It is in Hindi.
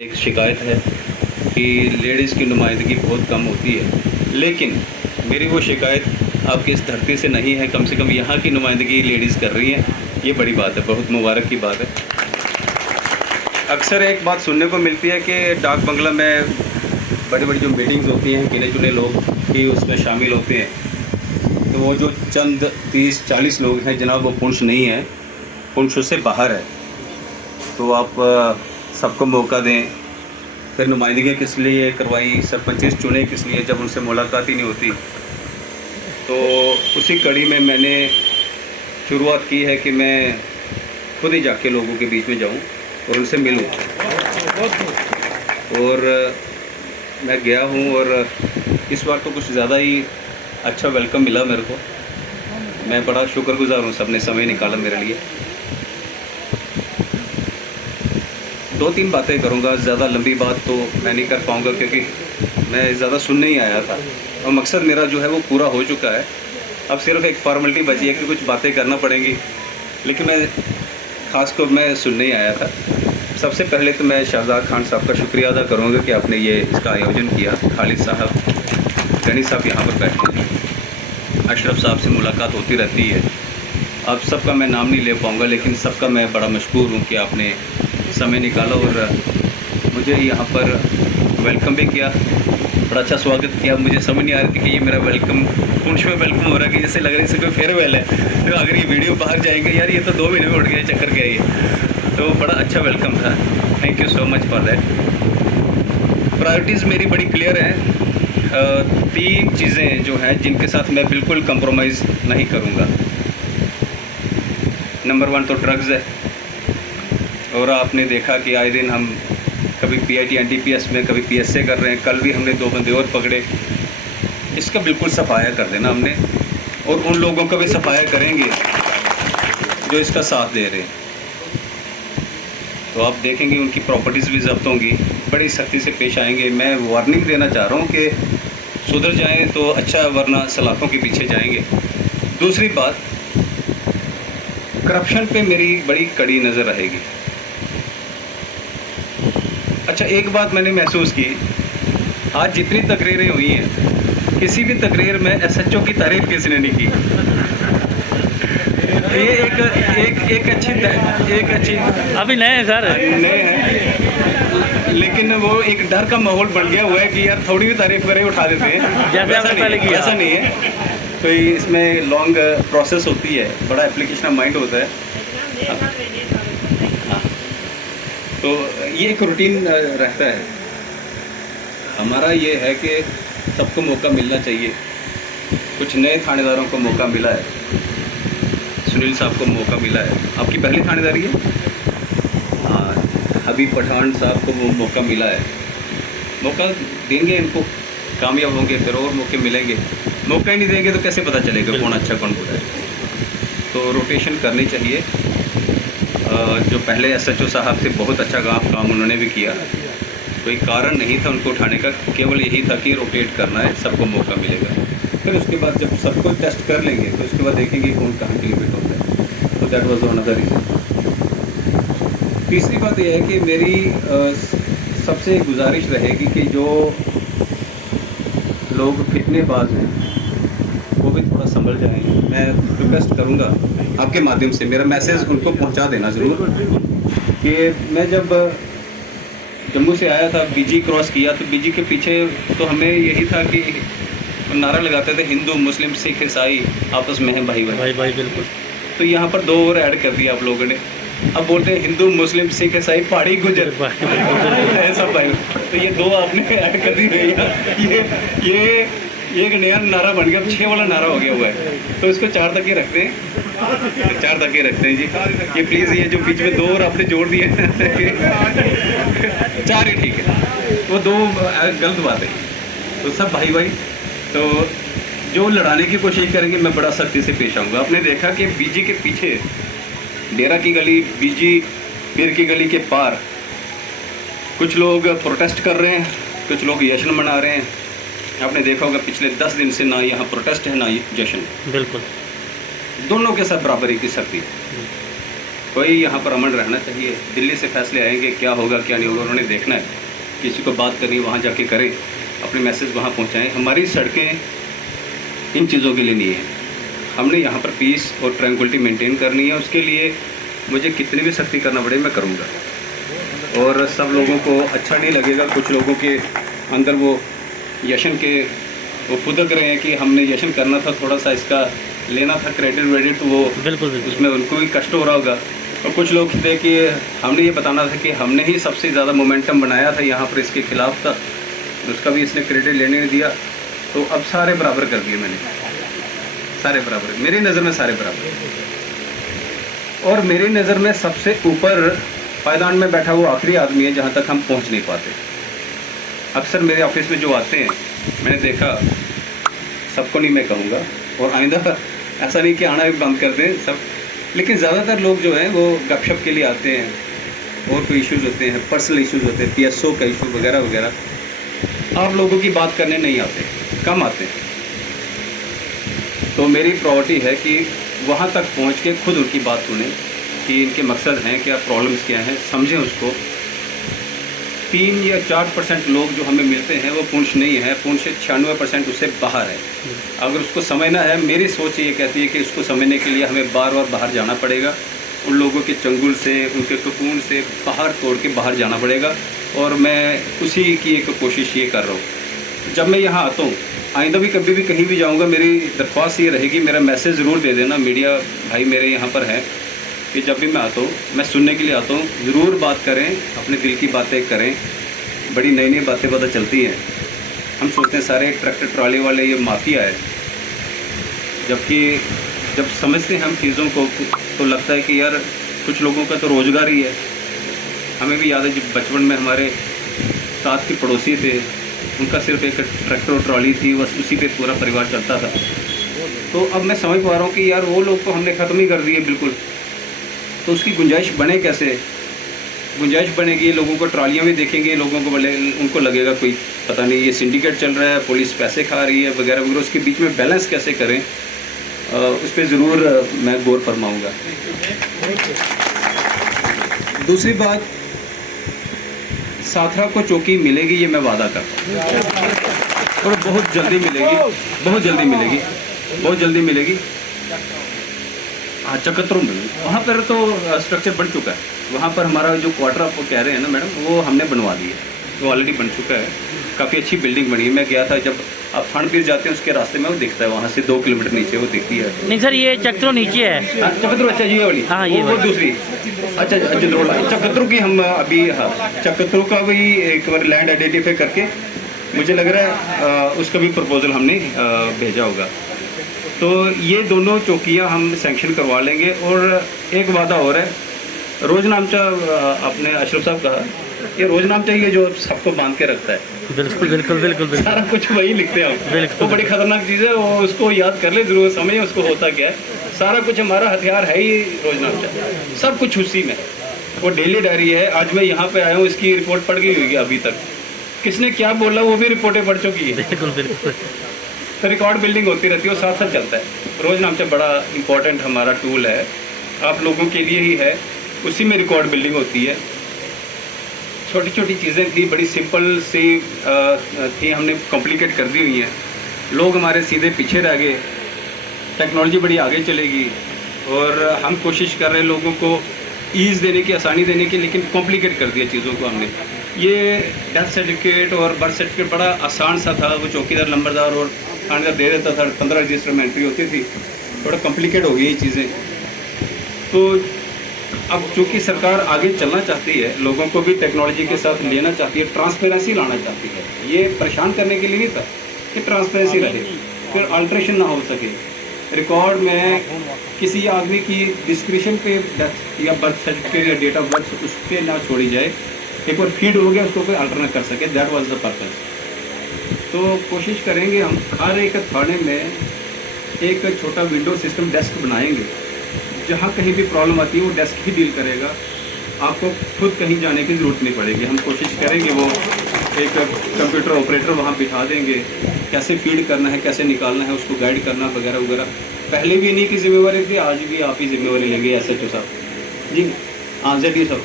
एक शिकायत है कि लेडीज़ की नुमाइंदगी बहुत कम होती है, लेकिन मेरी वो शिकायत आपकी इस धरती से नहीं है। कम से कम यहाँ की नुमाइंदगी लेडीज़ कर रही हैं, ये बड़ी बात है, बहुत मुबारक की बात है। अक्सर एक बात सुनने को मिलती है कि डाक बंगला में बड़ी-बड़ी जो मीटिंग्स होती हैं, गिने-चुने लोग ही उसमें शामिल होते हैं। तो वो जो चंद 30-40 लोग हैं जनाब, वो पुंछ नहीं है, पुंछ उससे बाहर है। तो आप सबको मौका दें। फिर नुमाइंदगी किस लिए करवाई, सरपंच चुने किस लिए, जब उनसे मुलाकात ही नहीं होती। तो उसी कड़ी में मैंने शुरुआत की है कि मैं खुद ही जाके लोगों के बीच में जाऊं और उनसे मिलूं। और मैं गया हूं और इस बार तो कुछ ज़्यादा ही अच्छा वेलकम मिला मेरे को। मैं बड़ा शुक्रगुज़ार हूं, सबने समय निकाला मेरे लिए। 2-3 बातें करूँगा, ज़्यादा लंबी बात तो मैं नहीं कर पाऊँगा क्योंकि मैं ज़्यादा सुनने ही आया था और मकसद मेरा जो है वो पूरा हो चुका है। अब सिर्फ एक फॉर्मेलिटी बची है कि कुछ बातें करना पड़ेंगी, लेकिन मैं सुनने ही आया था। सबसे पहले तो मैं शहजाद खान साहब का शुक्रिया अदा करूँगा कि आपने ये इसका आयोजन किया। खालिद साहब, गनी साहब यहाँ पर बैठे हैं, अशरफ साहब से मुलाकात होती रहती है। आप सबका मैं नाम नहीं ले पाऊँगा, लेकिन सबका मैं बड़ा मशकूर हूँ कि आपने समय निकाला और मुझे यहाँ पर वेलकम भी किया, बड़ा अच्छा स्वागत किया। मुझे समझ नहीं आ रही थी कि ये मेरा वेलकम पुंछ में वेलकम हो रहा है कि जैसे लग रहा है जैसे कोई फेयरवेल है। तो अगर ये वीडियो बाहर जाएंगे, यार ये तो 2 महीने में उठ गया चक्कर क्या ये। तो बड़ा अच्छा वेलकम था, thank you so much for that. Priorities मेरी बड़ी क्लियर हैं। 3 चीज़ें जो हैं जिनके साथ मैं बिल्कुल कंप्रोमाइज़ नहीं करूँगा। नंबर 1 तो ड्रग्स है, और आपने देखा कि आए दिन हम कभी पीआईटी एनडीपीएस में, कभी पीएसए कर रहे हैं। कल भी हमने 2 बंदे और पकड़े। इसका बिल्कुल सफाया कर देना हमने, और उन लोगों का भी सफाया करेंगे जो इसका साथ दे रहे हैं। तो आप देखेंगे उनकी प्रॉपर्टीज़ भी जब्त होंगी, बड़ी सख्ती से पेश आएंगे। मैं वार्निंग देना चाह रहा हूँ कि सुधर जाएं तो अच्छा, वरना सलाखों के पीछे जाएंगे। दूसरी बात, करप्शन पे मेरी बड़ी कड़ी नज़र रहेगी। अच्छा, एक बात मैंने महसूस की, आज जितनी तकरीरें हुई हैं, किसी भी तकरीर में एसएचओ की तारीफ किसी ने नहीं की। ये एक अच्छी अभी नए हैं सर, नए हैं, लेकिन वो एक डर का माहौल बन गया हुआ है कि यार थोड़ी भी तारीफ करें उठा देते हैं, जैसे आपने पहले किया। ऐसा नहीं है। तो इसमें लॉन्ग प्रोसेस होती है, बड़ा एप्लीकेशन माइंड होता है। तो ये एक रूटीन रहता है हमारा। ये है कि सबको मौका मिलना चाहिए। कुछ नए थानेदारों को मौका मिला है, सुनील साहब को मौका मिला है, आपकी पहली थानेदारी है। हबीब पठान साहब को वो मौका मिला है। मौका देंगे इनको, कामयाब होंगे, फिर और मौके मिलेंगे। मौका ही नहीं देंगे तो कैसे पता चलेगा कौन अच्छा कौन बुरा है। तो रोटेशन करनी चाहिए। जो पहले एसएचओ साहब थे, बहुत अच्छा काम उन्होंने भी किया। कोई कारण नहीं था उनको उठाने का, केवल यही था कि रोटेट करना है, सबको मौका मिलेगा। फिर उसके बाद जब सबको टेस्ट कर लेंगे तो उसके बाद देखेंगे कौन कहाँ की लिमिट होता है। तो that was one other reason. तीसरी बात यह है कि मेरी सबसे गुजारिश रहेगी कि जो लोग फितनेबाज हैं वो भी थोड़ा संभल जाएँ। मैं रिक्वेस्ट करूँगा आपके माध्यम से, मेरा मैसेज उनको पहुंचा देना ज़रूर कि मैं जब जम्मू से आया था, बीजी क्रॉस किया, तो बीजी के पीछे तो हमें यही था कि नारा लगाते थे, हिंदू मुस्लिम सिख ईसाई आपस में हैं भाई भाई। भाई बिल्कुल। तो यहाँ पर 2 और ऐड कर दिया आप लोगों ने। अब बोलते हैं हिंदू मुस्लिम सिख ईसाई पहाड़ी गुजर सब भाई। तो ये 2 आपने ऐड कर दी भैया। ये एक नया नारा बन गया, 6 वाला नारा हो गया हुआ है। तो इसको 4 तक ही रखते हैं, 4 तक ही रखते हैं जी। ये प्लीज़, ये जो बीच में 2 और आपने जोड़ दिए 4 ही ठीक है, वो 2 गलत बात है। तो सब भाई भाई, तो जो लड़ाने की कोशिश करेंगे मैं बड़ा सख्ती से पेश आऊँगा। आपने देखा कि बीजी के पीछे डेरा की गली, बीजी पीर की गली के पार कुछ लोग प्रोटेस्ट कर रहे हैं, कुछ लोग जश्न मना रहे हैं। आपने देखा होगा पिछले 10 दिन से ना यहाँ प्रोटेस्ट है ना ये जश्न। बिल्कुल, दोनों के साथ बराबरी की सख्ती। कोई यहाँ पर अमन रहना चाहिए। दिल्ली से फैसले आएंगे, क्या होगा क्या नहीं होगा उन्होंने देखना है। किसी को बात करनी वहाँ जाके करें, अपने मैसेज वहाँ पहुँचाएँ। हमारी सड़कें इन चीज़ों के लिए नहीं है। हमने यहाँ पर पीस और ट्रैंक्विलिटी मेंटेन करनी है। उसके लिए मुझे कितनी भी सख्ती करना पड़े मैं करूँगा। और सब लोगों को अच्छा नहीं लगेगा। कुछ लोगों के अंदर वो यशन के वो फुदक रहे हैं कि हमने यशन करना था, थोड़ा सा इसका लेना था क्रेडिट वेडिट, वो बिल्कुल बिल्कुल। उसमें उनको भी कष्ट हो रहा होगा। और कुछ लोग थे कि हमने ये बताना था कि हमने ही सबसे ज़्यादा मोमेंटम बनाया था यहाँ पर, इसके खिलाफ था, उसका भी इसने क्रेडिट लेने नहीं दिया। तो अब सारे बराबर कर दिए मैंने, सारे बराबर, मेरी नज़र में सारे बराबर। और मेरी नज़र में सबसे ऊपर पायदान में बैठा वो आखिरी आदमी है जहाँ तक हम पहुँच नहीं पाते। अक्सर मेरे ऑफिस में जो आते हैं, मैंने देखा, सबको नहीं मैं कहूँगा, और आइंदा ऐसा नहीं कि आना भी बंद कर दें सब, लेकिन ज़्यादातर लोग जो हैं वो गपशप के लिए आते हैं, और कोई इश्यूज़ होते हैं, पर्सनल इश्यूज़ होते हैं, PSO का इशू वगैरह वगैरह। आप लोगों की बात करने नहीं आते, कम आते हैं। तो मेरी प्रायोरिटी है कि वहाँ तक पहुँच के खुद उनकी बात सुनें कि इनके मकसद हैं क्या, प्रॉब्लम्स क्या हैं, समझें उसको। 3 या 4% लोग जो हमें मिलते हैं वो पुंछ नहीं है, पुंछ 96% उससे बाहर है। अगर उसको समझना है, मेरी सोच ये कहती है कि उसको समझने के लिए हमें बार बार बाहर जाना पड़ेगा, उन लोगों के चंगुल से, उनके ककून से बाहर तोड़ के बाहर जाना पड़ेगा। और मैं उसी की एक कोशिश ये कर रहा हूँ। जब मैं यहाँ आता हूँ, आइंदा भी कभी भी कहीं भी जाऊँगा, मेरी दरख्वास्त ये रहेगी, मेरा मैसेज ज़रूर दे देना। मीडिया भाई मेरे यहाँ पर हैं कि जब भी मैं आता हूँ, मैं सुनने के लिए आता हूँ, ज़रूर बात करें, अपने दिल की बातें करें। बड़ी नई नई बातें पता चलती हैं। हम सोचते हैं सारे ट्रैक्टर ट्रॉली वाले ये माफिया है, जबकि जब समझते हैं हम चीज़ों को तो लगता है कि यार कुछ लोगों का तो रोज़गार ही है। हमें भी याद है जब बचपन में हमारे साथ के पड़ोसी थे, उनका सिर्फ एक ट्रैक्टर और ट्रॉली थी, बस उसी पे पूरा परिवार चलता था। तो अब मैं समझ पा रहा हूँ कि यार वो लोग तो हमने ख़त्म ही कर दिए बिल्कुल। तो उसकी गुंजाइश बने कैसे? गुंजाइश बनेगी, लोगों को ट्रालियाँ भी देखेंगे, लोगों को बोले, उनको लगेगा कोई पता नहीं ये सिंडिकेट चल रहा है, पुलिस पैसे खा रही है वगैरह वगैरह। उसके बीच में बैलेंस कैसे करें, उस पर ज़रूर मैं गौर फरमाऊँगा। दूसरी बात, साथरा को चौकी मिलेगी, ये मैं वादा करता हूँ, और बहुत जल्दी मिलेगी, बहुत जल्दी मिलेगी, बहुत जल्दी मिलेगी। हाँ, चकत्रों में वहाँ पर तो स्ट्रक्चर बन चुका है। वहाँ पर हमारा जो क्वार्टर आप कह रहे हैं ना मैडम, वो हमने बनवा दिया, वो ऑलरेडी बन चुका है। काफ़ी अच्छी बिल्डिंग बनी है। मैं गया था, जब आप थानपीर जाते हैं उसके रास्ते में वो दिखता है, वहाँ से 2 किलोमीटर नीचे वो दिखती है। नहीं सर, ये चक्रो नीचे है। हाँ, चकत्रों, अच्छा ये वाली, हाँ ये वो दूसरी, अच्छा जंदरोड़। चकत्रों की हम अभी, हाँ चकत्रों का भी एक बार लैंड आइडेंटिफाई करके मुझे लग रहा है उसका भी प्रपोजल हमने भेजा होगा। तो ये दोनों चौकियाँ हम सैंक्शन करवा लेंगे। और एक वादा और है, रोजनामचा, आपने अशरफ साहब कहा, ये रोजनामचा ये जो सबको बांध के रखता है। बिल्कुल बिल्कुल बिल्कुल बिल्कुल। सारा कुछ वही लिखते हैं हम। बिल्कुल। तो बड़ी खतरनाक चीज़ है, वो उसको याद कर ले जरूर, समझे उसको होता क्या है। सारा कुछ हमारा हथियार है ही रोजनामचा, सब कुछ उसी में। वो डेली डायरी है। आज मैं यहाँ पे आया हूँ, इसकी रिपोर्ट पढ़ गई हुई है अभी तक, किसने क्या बोला वो भी रिपोर्टें पढ़ चुकी है। बिल्कुल बिल्कुल। तो रिकॉर्ड बिल्डिंग होती रहती है, वो साथ साथ चलता है। रोजनामचा बड़ा इंपॉर्टेंट हमारा टूल है, आप लोगों के लिए ही है, उसी में रिकॉर्ड बिल्डिंग होती है। छोटी छोटी चीज़ें थी, बड़ी सिंपल सी थी, हमने कॉम्प्लिकेट कर दी हुई हैं। लोग हमारे सीधे पीछे रह गए, टेक्नोलॉजी बड़ी आगे चलेगी, और हम कोशिश कर रहे हैं लोगों को ईज़ देने की, आसानी देने की, लेकिन कॉम्प्लिकेट कर दिया चीज़ों को हमने। ये डेथ सर्टिफिकेट और बर्थ सर्टिफिकेट बड़ा आसान सा था, वो चौकीदार नंबरदार और थानेदार दे देता था, 15 रजिस्टर में एंट्री होती थी। थोड़ा कॉम्प्लिकेट हो गई ये चीज़ें। तो अब चूँकि सरकार आगे चलना चाहती है, लोगों को भी टेक्नोलॉजी के साथ लेना चाहती है, ट्रांसपेरेंसी लाना चाहती है। ये परेशान करने के लिए नहीं था कि ट्रांसपेरेंसी रहे, फिर अल्ट्रेशन ना हो सके रिकॉर्ड में, किसी आदमी की डिस्क्रिप्शन पे डेथ या बर्थ सर्टिफिकेट या डेट ऑफ बर्थ उस पर ना छोड़ी जाए। एक बार फीड हो गया, उसको कोई अल्टर ना कर सके, दैट वाज द पर्पस। तो कोशिश करेंगे हम हर एक थाने में एक छोटा विंडो सिस्टम डेस्क बनाएंगे, जहाँ कहीं भी प्रॉब्लम आती है वो डेस्क ही डील करेगा, आपको खुद कहीं जाने की ज़रूरत नहीं पड़ेगी। हम कोशिश करेंगे वो एक कंप्यूटर ऑपरेटर वहाँ बिठा देंगे, कैसे फीड करना है, कैसे निकालना है, उसको गाइड करना वगैरह वगैरह। पहले भी इन्हीं की जिम्मेवारी थी, आज भी आप ही जिम्मेवारी लेंगे SHO साहब। जी हाँ ZD सर